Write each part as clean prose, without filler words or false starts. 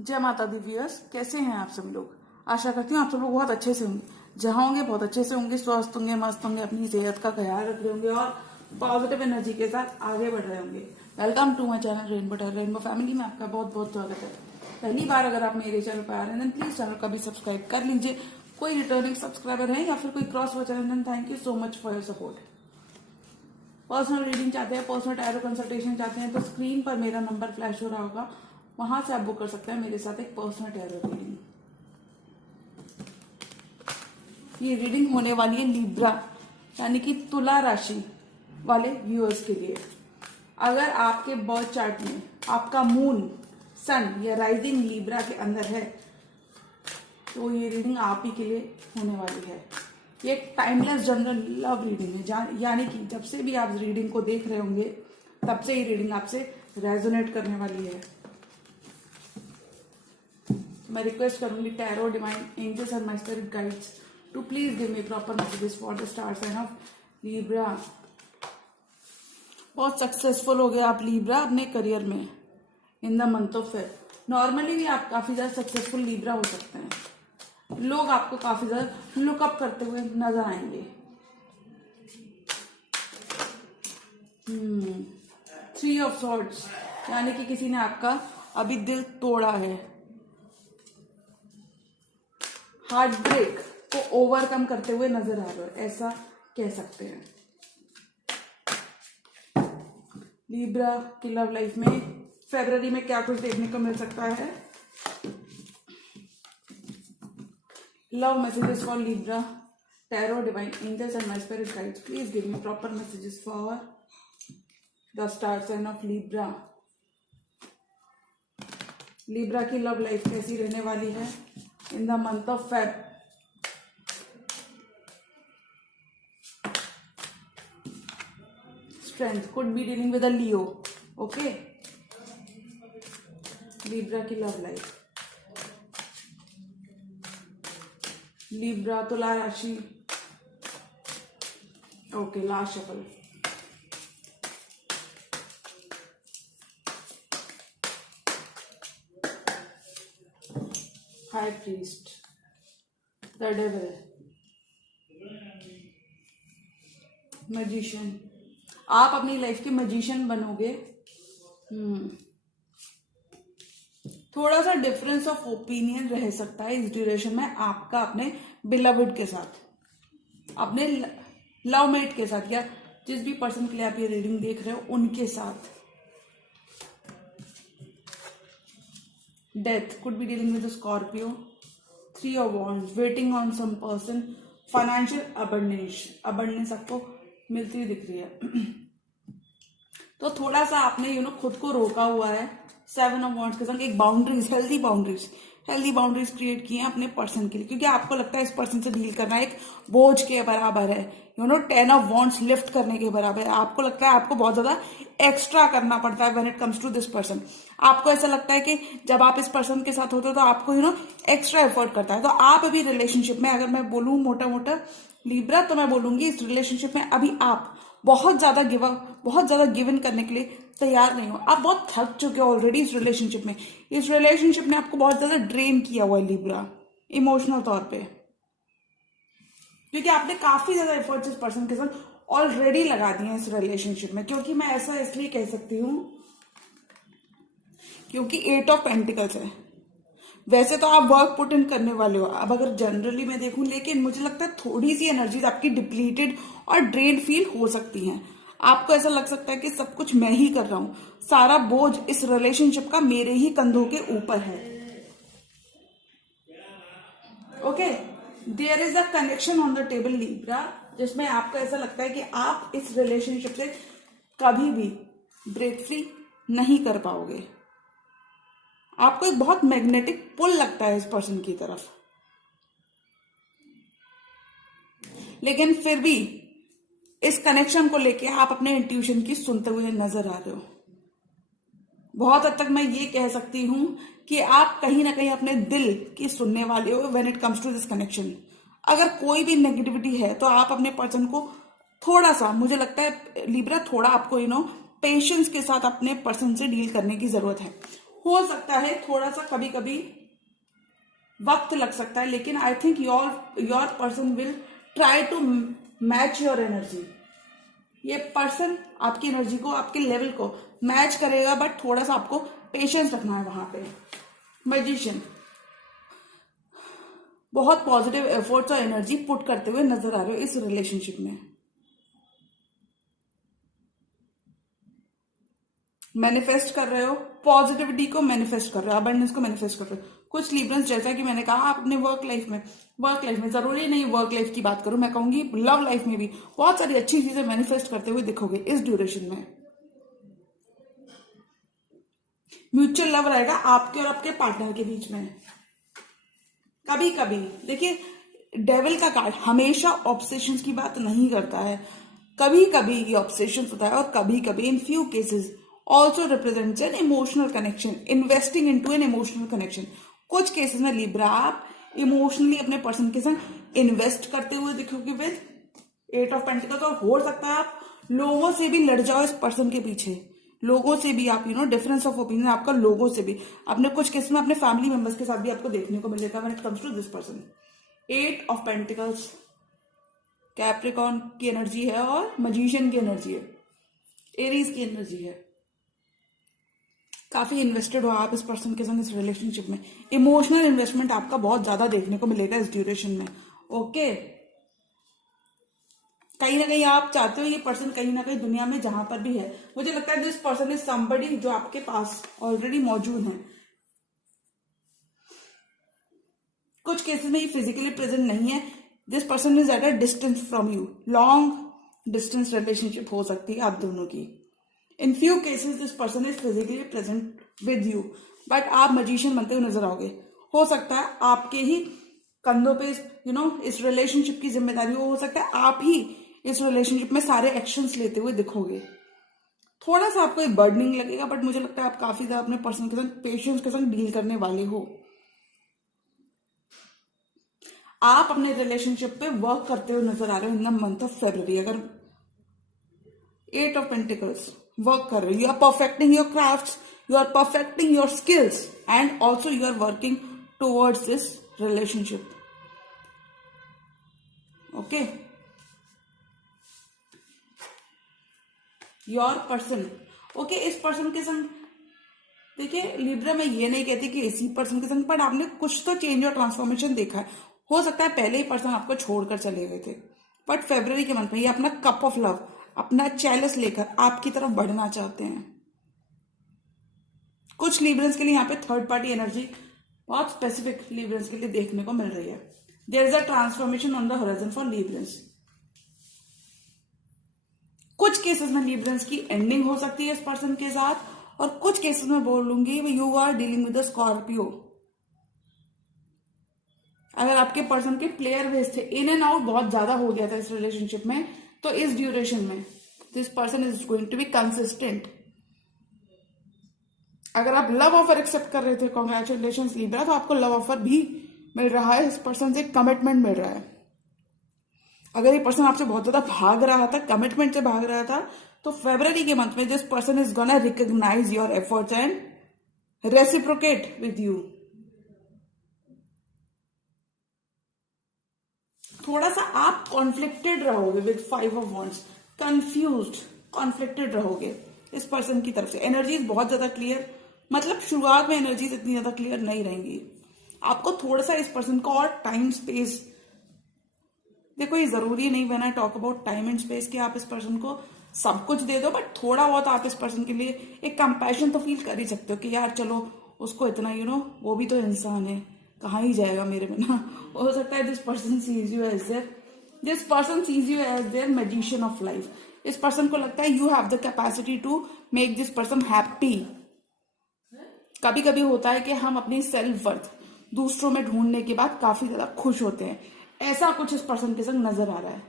जय माता the viewers, कैसे हैं आप सब लोग। आशा करती हूँ आप सब लोग बहुत अच्छे से होंगे। जहां होंगे बहुत अच्छे से होंगे, स्वस्थ होंगे, मस्त होंगे, अपनी सेहत का ख्याल रख रहे होंगे और पॉजिटिव एनर्जी के साथ आगे बढ़ रहे होंगे। Welcome to my channel rainbow family में आपका बहुत बहुत स्वागत है। पहली बार अगर आप मेरे चैनल पर आ रहे हैं प्लीज चैनल का भी सब्सक्राइब कर लीजिए। कोई रिटर्निंग सब्सक्राइबर है या फिर कोई क्रॉस वॉचर है, thank you so much for your support. Personal reading चाहते हैं, पर्सनल टैरो कंसल्टेशन चाहते हैं तो स्क्रीन पर मेरा नंबर फ्लैश हो रहा होगा, वहां से आप बुक कर सकते हैं मेरे साथ एक पर्सनल टैरो रीडिंग। ये रीडिंग होने वाली है लिब्रा यानी कि तुला राशि वाले व्यूअर्स के लिए। अगर आपके बर्थ चार्ट में आपका मून, सन या राइजिंग लिब्रा के अंदर है तो ये रीडिंग आप ही के लिए होने वाली है। ये एक टाइमलेस जनरल लव रीडिंग है, यानी कि जब से भी आप रीडिंग को देख रहे होंगे तब से ये रीडिंग आपसे रेजोनेट करने वाली है। मैं रिक्वेस्ट करूंगी tarot, divine angels and my spirit guides to please give me proper messages for the star sign of Libra. बहुत सक्सेसफुल हो गए आप लिब्रा अपने करियर में in the month of Feb. Normally भी आप काफी ज्यादा सक्सेसफुल लिब्रा हो सकते हैं, लोग आपको काफी ज्यादा लुकअप करते हुए नजर आएंगे। 3 ऑफ सॉर्ड्स यानी कि किसी ने आपका अभी दिल तोड़ा है। हार्ट ब्रेक को ओवरकम करते हुए नजर आ रहे हो, ऐसा कह सकते हैं। लिब्रा की लव लाइफ में फरवरी में क्या कुछ देखने को मिल सकता है। Love messages for Libra, Tarot, Divine Angels and my spirit guides. Please give me proper messages for the star sign of Libra. Libra की लव लाइफ कैसी रहने वाली है इन the month of Feb. Strength could be dealing with a Leo. Okay. Libra की love life. Libra तुला राशि। Okay, last shuffle. High priest, the devil, magician. आप अपनी लाइफ के मैजिशियन बनोगे। थोड़ा सा डिफरेंस ऑफ ओपिनियन रह सकता है इस ड्यूरेशन में आपका अपने बिलवड के साथ, अपने लव मेट के साथ, या जिस भी पर्सन के लिए आप ये रीडिंग देख रहे हो उनके साथ। Death could be dealing with Scorpio. 3 of wands, waiting on some person. Financial abundance आपको मिलती हुई दिख रही है। तो थोड़ा सा आपने खुद को रोका हुआ है 7 ऑफ वॉन्ड्स के संग। एक हेल्दी बाउंड्रीज क्रिएट की हैं अपने पर्सन के लिए, क्योंकि आपको लगता है इस पर्सन से डील करना एक बोझ के बराबर है। 10 ऑफ वॉन्ड्स लिफ्ट करने के बराबर है। आपको लगता है आपको बहुत ज्यादा एक्स्ट्रा करना पड़ता है when it comes to this person. आपको ऐसा लगता है कि जब आप इस पर्सन के साथ होते हो तो आपको एक्स्ट्रा एफर्ट करता है। तो आप अभी रिलेशनशिप में, अगर मैं बोलूं मोटा मोटा लिब्रा, तो मैं बोलूंगी इस रिलेशनशिप में अभी आप बहुत ज्यादा गिव इन करने के लिए तैयार नहीं हो। आप बहुत थक चुके हो ऑलरेडी इस रिलेशनशिप में। इस रिलेशनशिप ने आपको बहुत ज्यादा ड्रेन किया हुआ है लिब्रा, इमोशनल तौर पे, क्योंकि आपने काफी ज्यादा एफर्ट्स इस पर्सन के साथ ऑलरेडी लगा दिए हैं इस रिलेशनशिप में। क्योंकि मैं ऐसा इसलिए कह सकती हूं क्योंकि 8 ऑफ पेंटिकल्स है। वैसे तो आप वर्क पुट इन करने वाले हो अब अगर जनरली मैं देखूं, लेकिन मुझे लगता है थोड़ी सी एनर्जीज आपकी डिप्लीटेड और ड्रेन फील हो सकती हैं। आपको ऐसा लग सकता है कि सब कुछ मैं ही कर रहा हूं, सारा बोझ इस रिलेशनशिप का मेरे ही कंधों के ऊपर है। Okay, there is a connection on the table Libra, जिसमें आपको ऐसा लगता है कि आप इस रिलेशनशिप से कभी भी ब्रेक फ्री नहीं कर पाओगे। आपको एक बहुत मैग्नेटिक पुल लगता है इस पर्सन की तरफ, लेकिन फिर भी इस कनेक्शन को लेके आप अपने इंट्यूशन की सुनते हुए नजर आ रहे हो। बहुत हद तक मैं ये कह सकती हूं कि आप कहीं ना कहीं अपने दिल की सुनने वाले हो when it comes to this connection. अगर कोई भी नेगेटिविटी है तो आप अपने पर्सन को थोड़ा सा, मुझे लगता है लिब्रा, थोड़ा आपको पेशेंस के साथ अपने पर्सन से डील करने की जरूरत है। हो सकता है थोड़ा सा कभी कभी वक्त लग सकता है, लेकिन I think your person will try to match your energy. ये पर्सन आपकी एनर्जी को, आपके लेवल को मैच करेगा, बट थोड़ा सा आपको पेशेंस रखना है वहां पे। मैजिशियन बहुत पॉजिटिव एफर्ट्स और एनर्जी पुट करते हुए नजर आ रहे हो इस रिलेशनशिप में। मैनिफेस्ट कर रहे हो, पॉजिटिविटी को मैनिफेस्ट कर रहे हो, अबंडेंस को मैनिफेस्ट कर रहे हो। कुछ लिब्रंस, जैसा कि मैंने कहा, आप अपने वर्क लाइफ में जरूरी नहीं वर्क लाइफ की बात करूं, मैं कहूंगी लव लाइफ में भी बहुत सारी अच्छी चीजें मैनिफेस्ट करते हुए दिखोगे इस ड्यूरेशन में। म्यूचुअल लव रहेगा आपके और आपके पार्टनर के बीच में। कभी कभी देखिए, डेविल का कार्ड हमेशा ऑब्सेशन की बात नहीं करता है, कभी कभी ये ऑब्सेशन होता है, और कभी कभी in few cases also represents an emotional connection, investing into an emotional connection. कुछ केसेस में लिब्रा आप इमोशनली अपने पर्सन के संग इन्वेस्ट करते हुए दिखोगे विद 8 ऑफ पेंटिकल्स, और हो सकता है आप लोगों से भी लड़ जाओ इस पर्सन के पीछे, लोगों से भी आप डिफरेंस ऑफ ओपिनियन आपका लोगों से भी, अपने कुछ केस में अपने फैमिली मेंबर्स के साथ भी आपको देखने को मिलेगा when it comes to this person. 8 of pentacles Capricorn की एनर्जी है और मजिशियन की एनर्जी है, एरीज की एनर्जी है। काफी इन्वेस्टेड हो आप इस पर्सन के संग इस रिलेशनशिप में, इमोशनल इन्वेस्टमेंट आपका बहुत ज्यादा देखने को मिलेगा इस ड्यूरेशन में। ओके, कहीं ना कहीं आप चाहते हो ये पर्सन कहीं ना कहीं दुनिया में जहां पर भी है, मुझे लगता है दिस पर्सन इज समबडी जो आपके पास ऑलरेडी मौजूद है। कुछ केसेस में ये फिजिकली प्रेजेंट नहीं है, this person is at a distance from you, long distance relationship हो सकती है आप दोनों की। In few cases this person is physically present with you, but आप मजिशियन बनते हुए नजर आओगे। हो सकता है आपके ही कंधों पे इस रिलेशनशिप की जिम्मेदारी हो सकता है आप ही इस रिलेशनशिप में सारे एक्शंस लेते हुए दिखोगे। थोड़ा सा आपको एक बर्डनिंग लगेगा, बट मुझे लगता है आप काफी ज्यादा अपने पर्सन के साथ पेशेंस के साथ डील करने वाले हो। आप अपने रिलेशनशिप पे वर्क करते हुए नजर आ रहे हो in the month of February. अगर 8 ऑफ पेंटिकल्स वर्क कर रहे हो, you are perfecting your crafts, you are perfecting your skills, and also you are working towards this relationship. Okay, your person, okay, इस पर्सन के संग देखिए Libra, मैं ये नहीं कहती कि इसी पर्सन के संग, पर आपने कुछ तो चेंज और ट्रांसफॉर्मेशन देखा है। हो सकता है पहले ही पर्सन आपको छोड़कर चले गए थे, बट फरवरी के मंथ में ये अपना कप ऑफ लव, अपना चैलस लेकर आपकी तरफ बढ़ना चाहते हैं। कुछ लिब्रंस के लिए यहाँ पे थर्ड पार्टी एनर्जी बहुत स्पेसिफिक लिब्रंस के लिए देखने को मिल रही है। There is a transformation on the horizon for Librans. कुछ केसेस में लिब्रंस की एंडिंग हो सकती है इस पर्सन के साथ, और कुछ केसेस में बोलूंगी you are dealing with the Scorpio. अगर आपके पर्सन के प्लेयर बेस थे, इन एंड आउट बहुत ज्यादा हो गया था इस रिलेशनशिप में, तो इस ड्यूरेशन में this person is going to be consistent. अगर आप लव ऑफर एक्सेप्ट कर रहे थे, कॉन्ग्रेचुलेशंस लिब्रा, तो आपको लव ऑफर भी मिल रहा है, इस पर्सन से कमिटमेंट मिल रहा है। अगर ये पर्सन आपसे बहुत ज्यादा भाग रहा था, कमिटमेंट से भाग रहा था, तो फरवरी के मंथ में this person is gonna recognize your efforts and reciprocate with you. थोड़ा सा आप कॉन्फ्लिक्टेड रहोगे with 5 of wands, confused, conflicted रहोगे इस पर्सन की तरफ से। एनर्जीज बहुत ज्यादा क्लियर, मतलब शुरुआत में एनर्जीज इतनी ज्यादा क्लियर नहीं रहेंगी। आपको थोड़ा सा इस पर्सन को और टाइम स्पेस, देखो ये जरूरी नहीं when I talk about time and space कि आप इस पर्सन को सब कुछ दे दो, बट थोड़ा बहुत आप इस पर्सन के लिए एक कंपैशन तो फील कर ही सकते हो कि यार चलो उसको इतना वो भी तो इंसान है, कहाँ ही जाएगा मेरे बिना। हो सकता है this person sees you as their magician of life. इस पर्सन को लगता है you have the capacity to make this person happy. कभी कभी होता है कि हम अपनी सेल्फ वर्थ दूसरों में ढूंढने के बाद काफी ज्यादा खुश होते हैं, ऐसा कुछ इस पर्सन के संग नजर आ रहा है।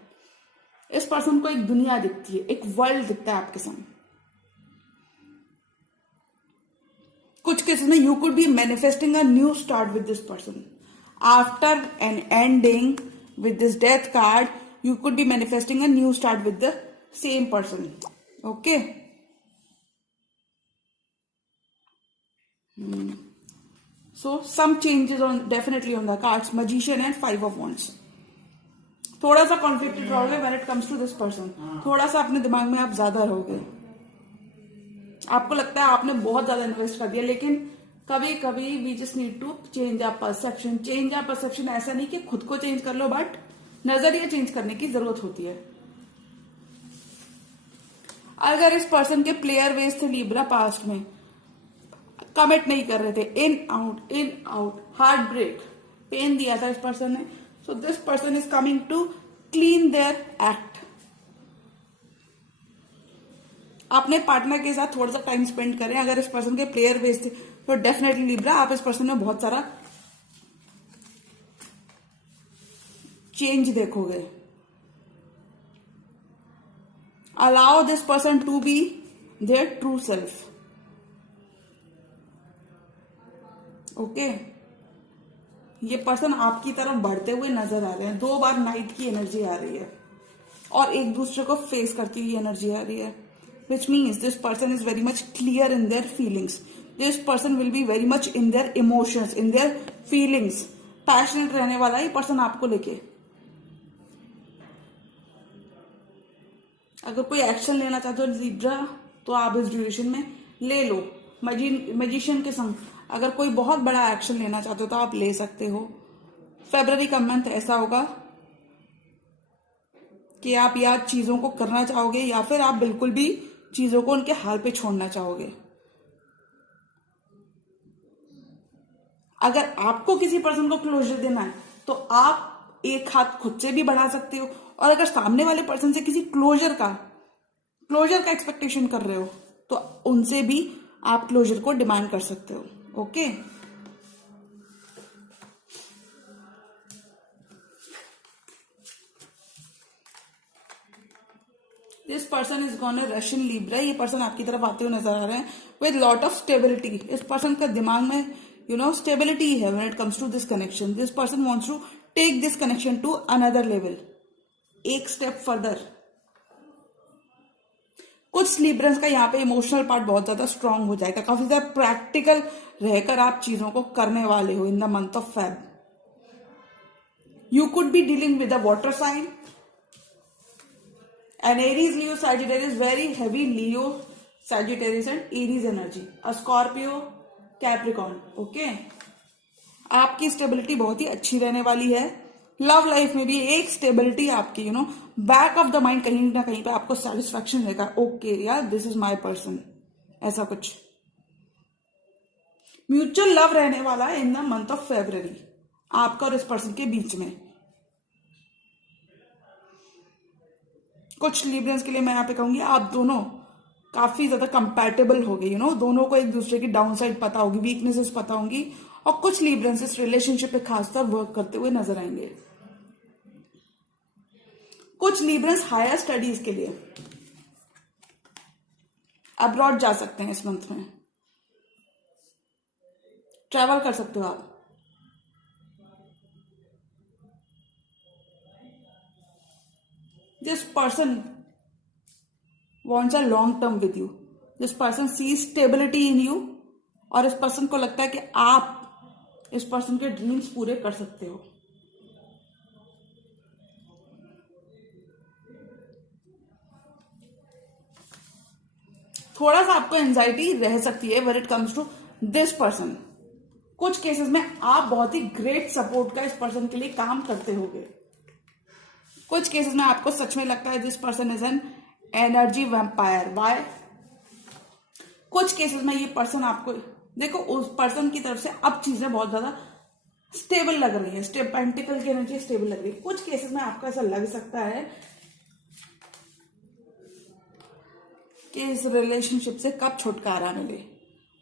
इस पर्सन को एक दुनिया दिखती है, एक वर्ल्ड दिखता है आपके संग। कुछ केसेस में you could be manifesting a new start with this person after an ending with this death card. You could be manifesting a new start with the same person. Okay, so some changes on definitely on the cards, magician and 5 of wands. थोड़ा सा conflicted रहोगे when it comes to this person. थोड़ा सा अपने दिमाग में आप ज्यादा रहोगे, आपको लगता है आपने बहुत ज्यादा इन्वेस्ट कर दिया, लेकिन कभी कभी we just need to change our perception. Change our perception ऐसा नहीं कि खुद को चेंज कर लो, बट नजरिया चेंज करने की जरूरत होती है। अगर इस पर्सन के प्लेयर वेज थे लिब्रा, पास्ट में कमिट नहीं कर रहे थे, in out, heart break, pain दिया था इस पर्सन ने, so this person is coming to clean their act. अपने पार्टनर के साथ थोड़ा सा टाइम स्पेंड करें। अगर इस पर्सन के प्लेयर बेस थे तो डेफिनेटली लिब्रा आप इस पर्सन में बहुत सारा चेंज देखोगे। Allow this person to be their true self. Okay, ये पर्सन आपकी तरफ बढ़ते हुए नजर आ रहे हैं। 2 बार नाइट की एनर्जी आ रही है और एक दूसरे को फेस करती हुई एनर्जी आ रही है, which means this person is very much clear in their feelings. This person will be very much in their emotions, in their feelings. Passionate रहने वाला ही पर्सन आपको लेके। अगर कोई एक्शन लेना चाहते हो लिब्रा, तो आप इस ड्यूरेशन में ले लो मैजिशियन के संग। अगर कोई बहुत बड़ा एक्शन लेना चाहते हो तो आप ले सकते हो। फरवरी का मंथ ऐसा होगा कि आप या चीजों को करना चाहोगे या फिर आप बिल्कुल भी चीजों को उनके हाल पे छोड़ना चाहोगे। अगर आपको किसी पर्सन को क्लोजर देना है तो आप एक हाथ खुद से भी बढ़ा सकते हो, और अगर सामने वाले पर्सन से किसी क्लोजर का एक्सपेक्टेशन कर रहे हो तो उनसे भी आप क्लोजर को डिमांड कर सकते हो। Okay, this person is gonna rush in Libra. ये पर्सन आपकी तरफ आते हुए नजर आ रहे हैं विद लॉट ऑफ स्टेबिलिटी। इस पर्सन का दिमाग में स्टेबिलिटी है when it comes to this connection. This person wants to take this connection to another level, एक स्टेप फर्दर। कुछ लिब्रंस का यहाँ पे इमोशनल पार्ट बहुत ज्यादा स्ट्रांग हो जाएगा। काफी ज्यादा प्रैक्टिकल रहकर आप चीजों को करने वाले हो in the month of Feb. You could be dealing with a water sign, an Aries, Leo, Sagittarius, very heavy Leo, Sagittarius and Aries energy, a Scorpio, Capricorn. Okay, आपकी स्टेबिलिटी बहुत ही अच्छी रहने वाली है। लव लाइफ में भी एक stability आपकी बैक ऑफ द माइंड कहीं ना कहीं पे आपको सेटिस्फैक्शन रहेगा। ओके यार, दिस इज माय पर्सन, ऐसा कुछ म्यूचुअल लव रहने वाला है इन द मंथ ऑफ फेब्रुअरी आपका और इस पर्सन के बीच में। कुछ लिब्रियंस के लिए मैं यहाँ पे कहूंगी आप दोनों काफी ज्यादा कंपैटिबल हो गए। दोनों को एक दूसरे की डाउन साइड पता होगी, वीकनेसेस पता होंगी, और कुछ लिब्रियंस इस रिलेशनशिप पे खासतौर वर्क करते हुए नजर आएंगे। कुछ लिब्रियंस हायर स्टडीज के लिए अब्रॉड जा सकते हैं इस मंथ में, ट्रैवल कर सकते हो आप। This person wants a long term with you. This person sees stability in you, और इस पर्सन को लगता है कि आप इस पर्सन के ड्रीम्स पूरे कर सकते हो। थोड़ा सा आपको एंजाइटी रह सकती है when it comes to this person. कुछ केसेस में आप बहुत ही ग्रेट सपोर्ट का इस पर्सन के लिए काम करते होगे। कुछ केसेस में आपको सच में लगता है this person is an energy vampire. Why? कुछ केसेस में ये पर्सन आपको देखो उस पर्सन की तरफ से अब चीजें बहुत ज्यादा स्टेबल लग रही है, पेंटिकल की एनर्जी स्टेबल लग रही है। कुछ केसेस में आपको ऐसा लग सकता है कि इस रिलेशनशिप से कब छुटकारा मिले।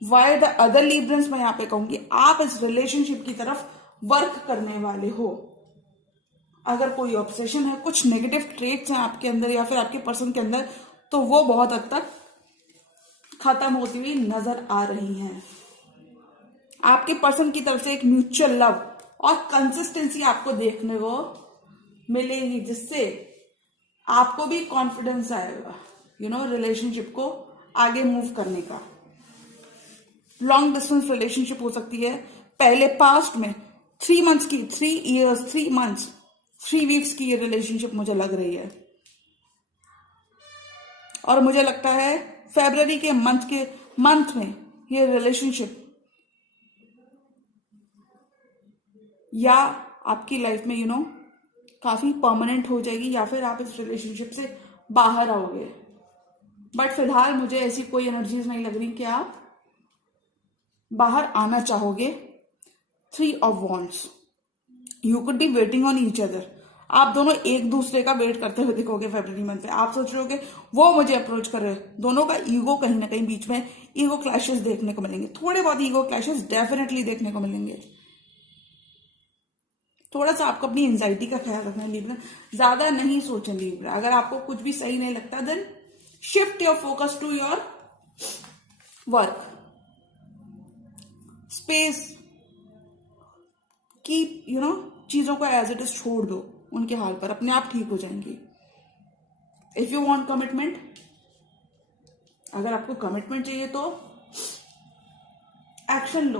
वाई द अदर लिब्रंस मैं यहाँ पे कहूंगी आप इस रिलेशनशिप की तरफ वर्क करने वाले हो। अगर कोई ऑब्सेशन है, कुछ नेगेटिव ट्रेट्स हैं आपके अंदर या फिर आपके पर्सन के अंदर, तो वो बहुत हद तक खत्म होती हुई नजर आ रही हैं। आपके पर्सन की तरफ से एक म्यूचुअल लव और कंसिस्टेंसी आपको देखने को मिलेगी, जिससे आपको भी कॉन्फिडेंस आएगा रिलेशनशिप को आगे मूव करने का। लॉन्ग डिस्टेंस रिलेशनशिप हो सकती है, पहले पास्ट में 3 मंथ्स की, 3 years 3 months 3 weeks की ये रिलेशनशिप मुझे लग रही है। और मुझे लगता है फरवरी के मंथ में ये रिलेशनशिप या आपकी लाइफ में काफी परमानेंट हो जाएगी, या फिर आप इस रिलेशनशिप से बाहर आओगे। बट फिलहाल मुझे ऐसी कोई एनर्जीज नहीं लग रही कि आप बाहर आना चाहोगे। 3 of Wands, you could be waiting on each other. आप दोनों एक दूसरे का वेट करते हुए दिखोगे फरवरी मंथ में। आप सोच रहे होगे वो मुझे अप्रोच कर रहे हैं, दोनों का ईगो कहीं ना कहीं बीच में ईगो क्लैशेस देखने को मिलेंगे, थोड़े बहुत ईगो क्लैशेस डेफिनेटली देखने को मिलेंगे। थोड़ा सा आपको अपनी एंजाइटी का ख्याल रखना है लिब्रा, ज्यादा नहीं सोचें लिब्रा। अगर आपको कुछ भी सही नहीं लगता then shift your focus to your work space, keep चीजों को एज इट इज छोड़ दो उनके हाल पर, अपने आप ठीक हो जाएंगी। इफ यू वांट कमिटमेंट, अगर आपको कमिटमेंट चाहिए तो एक्शन लो,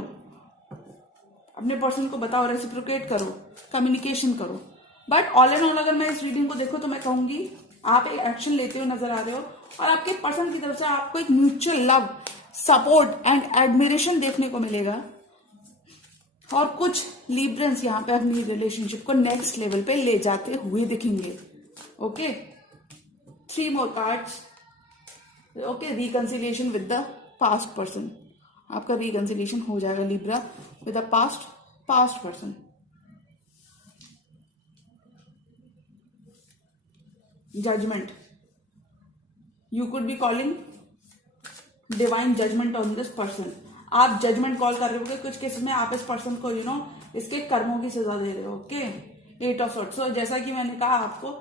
अपने पर्सन को बताओ, रेसिप्रोकेट करो, कम्युनिकेशन करो। बट ऑल एंड ऑल अगर मैं इस रीडिंग को देखूं तो मैं कहूंगी आप एक एक्शन लेते हुए नजर आ रहे हो, और आपके पर्सन की तरफ से आपको एक mutual love, support and admiration देखने को मिलेगा। और कुछ लिब्रंस यहाँ पे अपनी रिलेशनशिप को नेक्स्ट लेवल पे ले जाते हुए दिखेंगे। Okay, 3 more cards। Okay, reconciliation with the past person, आपका रिकंसिलिएशन हो जाएगा Libra with the past person. Judgement, you could be calling divine judgement on this person. आप जजमेंट कॉल कर रहे हो, कुछ केस में आप इस पर्सन को इसके कर्मों की सजा दे रहे हो। Okay, 8 of Swords। सो जैसा कि मैंने कहा आपको,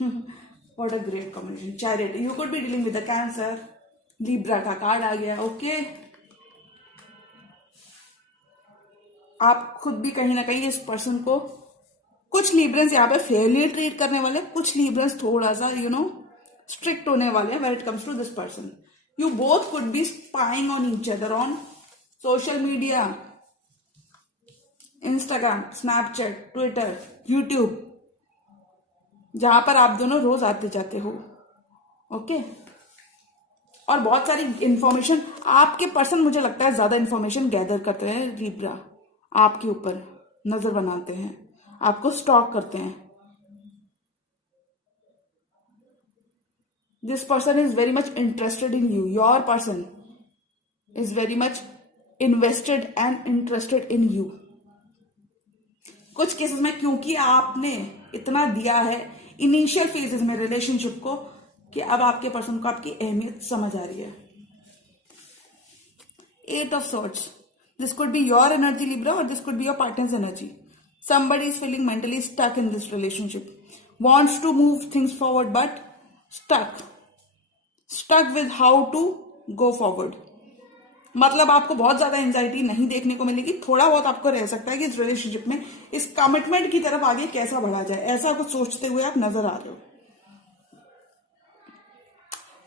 what a great combination, chariot. You could be dealing with the cancer, Libra का कार्ड आ गया। ओके, आप खुद भी कहीं ना कहीं इस पर्सन को, कुछ लिब्रंस यहाँ पे फेयरली ट्रीट करने वाले, कुछ लिब्रंस थोड़ा सा स्ट्रिक्ट होने वाले हैं when it comes to this person. You both could be spying on each other on social media, Instagram, Snapchat, Twitter, YouTube, जहां पर आप दोनों रोज आते जाते हो। ओके, और बहुत सारी इंफॉर्मेशन आपके पर्सन, मुझे लगता है ज्यादा इंफॉर्मेशन गैदर करते हैं लिब्रा, आपके ऊपर नजर बनाते हैं, आपको स्टॉक करते हैं। This person is very much interested in you. Your person is very much invested and interested in you. कुछ केसेस में क्योंकि आपने इतना दिया है इनिशियल फेजेस में रिलेशनशिप को, कि अब आपके पर्सन को आपकी अहमियत समझ आ रही है। 8 of Swords, this could be your energy Libra, or this could be your partner's energy. Somebody is feeling mentally stuck in this relationship, wants to move things forward but stuck with how to go forward। मतलब आपको बहुत ज्यादा anxiety नहीं देखने को मिलेगी, थोड़ा बहुत आपको रह सकता है कि इस रिलेशनशिप में इस कमिटमेंट की तरफ आगे कैसा बढ़ा जाए, ऐसा कुछ सोचते हुए आप नजर आ रहे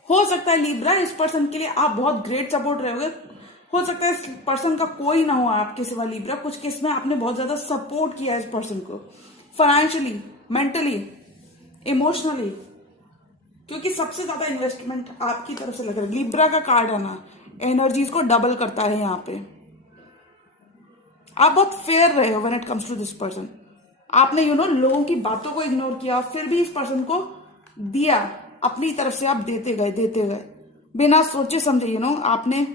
हो सकता है लिब्रा इस पर्सन के लिए आप बहुत ग्रेट सपोर्ट रहोगे। हो सकता है इस पर्सन का कोई ना हो आपके सिवा लिब्रा, कुछ केस में आपने बहुत ज्यादा सपोर्ट किया है इस पर्सन को, फाइनेंशियली, मेंटली, इमोशनली, क्योंकि सबसे ज्यादा इन्वेस्टमेंट आपकी तरफ से लग रहा है। लिब्रा का कार्ड आना एनर्जीज को डबल करता है यहाँ पे। आप बहुत फेयर रहे हो when it comes to this person. आपने लोगों की बातों को इग्नोर किया, फिर भी इस पर्सन को दिया, अपनी तरफ से आप देते गए बिना सोचे समझे। आपने,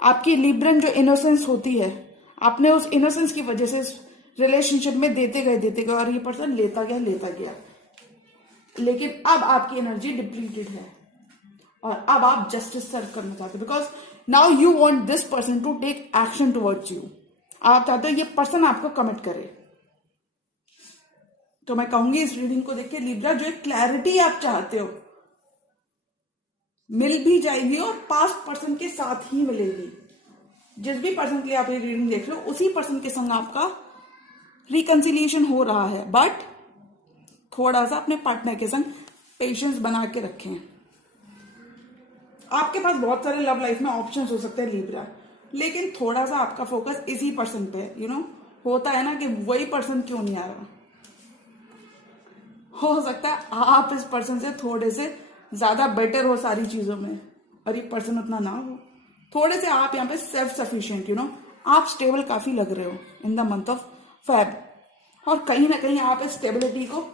आपकी लिब्रन जो इनोसेंस होती है, आपने उस इनोसेंस की वजह से इस रिलेशनशिप में देते गए, और ये पर्सन लेता गया। लेकिन अब आपकी एनर्जी डिप्लीटेड है और अब आप जस्टिस सर्व करना चाहते हो, because now you want this person to take action towards you. आप चाहते हो ये पर्सन आपको कमिट करे। तो मैं कहूंगी इस रीडिंग को देख के लिब्रा, जो एक क्लैरिटी आप चाहते हो मिल भी जाएगी, और पास्ट पर्सन के साथ ही मिलेगी। जिस भी पर्सन के लिए आप ये रीडिंग देख रहे हो उसी पर्सन के संग आपका रिकंसिलिएशन हो रहा है, बट थोड़ा सा अपने पार्टनर के संग पेशेंस बना के रखें। आपके पास बहुत सारे लव लाइफ में ऑप्शंस हो सकते हैं लिब्रा, लेकिन थोड़ा सा आपका फोकस इसी पर्सन पे है। होता है ना कि वही पर्सन क्यों नहीं आ रहा। हो सकता है आप इस पर्सन से थोड़े से ज्यादा बेटर हो सारी चीजों में और ये पर्सन उतना ना हो। थोड़े से आप यहाँ पे सेल्फ सफिशिएंट आप स्टेबल काफी लग रहे हो in the month of Feb, और कहीं ना कहीं आप इस स्टेबिलिटी को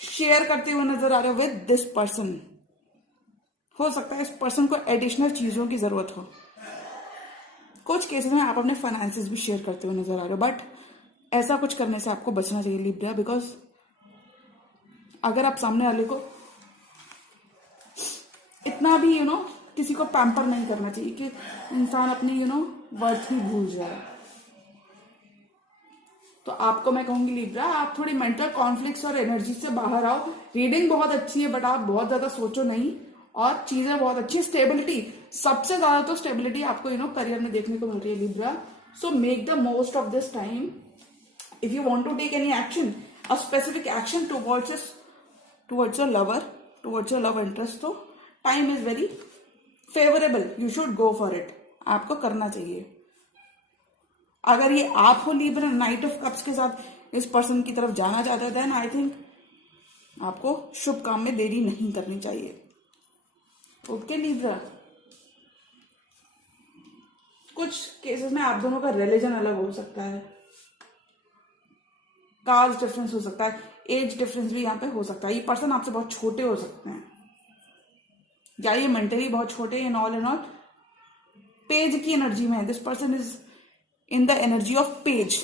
शेयर करते हुए नजर आ रहे हो विद दिस पर्सन। हो सकता है इस पर्सन को एडिशनल चीजों की जरूरत हो। कुछ केसेस में आप अपने फाइनेंसेस भी शेयर करते हुए नजर आ रहे हो, बट ऐसा कुछ करने से आपको बचना चाहिए लिब्रा, बिकॉज अगर आप सामने वाले को इतना भी किसी को पैम्पर नहीं करना चाहिए कि इंसान अपनी वर्थ ही भूल जाए। तो आपको मैं कहूंगी लिब्रा, आप थोड़ी मेंटल कॉन्फ्लिक्ट्स और एनर्जी से बाहर आओ। रीडिंग बहुत अच्छी है, बट आप बहुत ज्यादा सोचो नहीं, और चीजें बहुत अच्छी है। स्टेबिलिटी, सबसे ज्यादा तो स्टेबिलिटी आपको करियर में देखने को मिल रही है Libra. So make the most of this time. If you want to take any action, a specific action towards your lover, towards your love interest, तो time is very favourable, you should go for it. आपको करना चाहिए। अगर ये आप हो Libra, night of cups के साथ इस पर्सन की तरफ जाना चाहते हैं, देन आई थिंक आपको शुभ काम में देरी नहीं करनी चाहिए। ओके लिब्रा, कुछ केसेस में आप दोनों का रिलीजन अलग हो सकता है, कास्ट डिफरेंस हो सकता है, एज डिफरेंस भी यहाँ पे हो सकता है। ये पर्सन आपसे बहुत छोटे हो सकते हैं, या ये मेंटली बहुत छोटे, इन ऑल पेज की एनर्जी में है। This person is in the energy of page.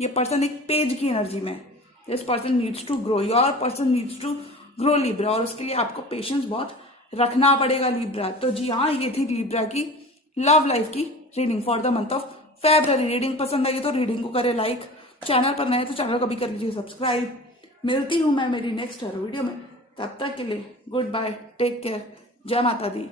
ये पर्सन एक पेज की एनर्जी में है। This person needs to grow, your person needs to grow Libra, और उसके लिए आपको पेशेंस बहुत रखना पड़ेगा लिब्रा। तो जी हाँ, ये थी लिब्रा की लव लाइफ की reading for the month of February. Reading पसंद आई तो रीडिंग को करे लाइक, चैनल पर नए तो चैनल को भी कर लीजिए सब्सक्राइब। मिलती हूं मैं मेरी नेक्स्ट हर वीडियो में, तब तक के लिए गुड बाय, टेक केयर, जय माता दी।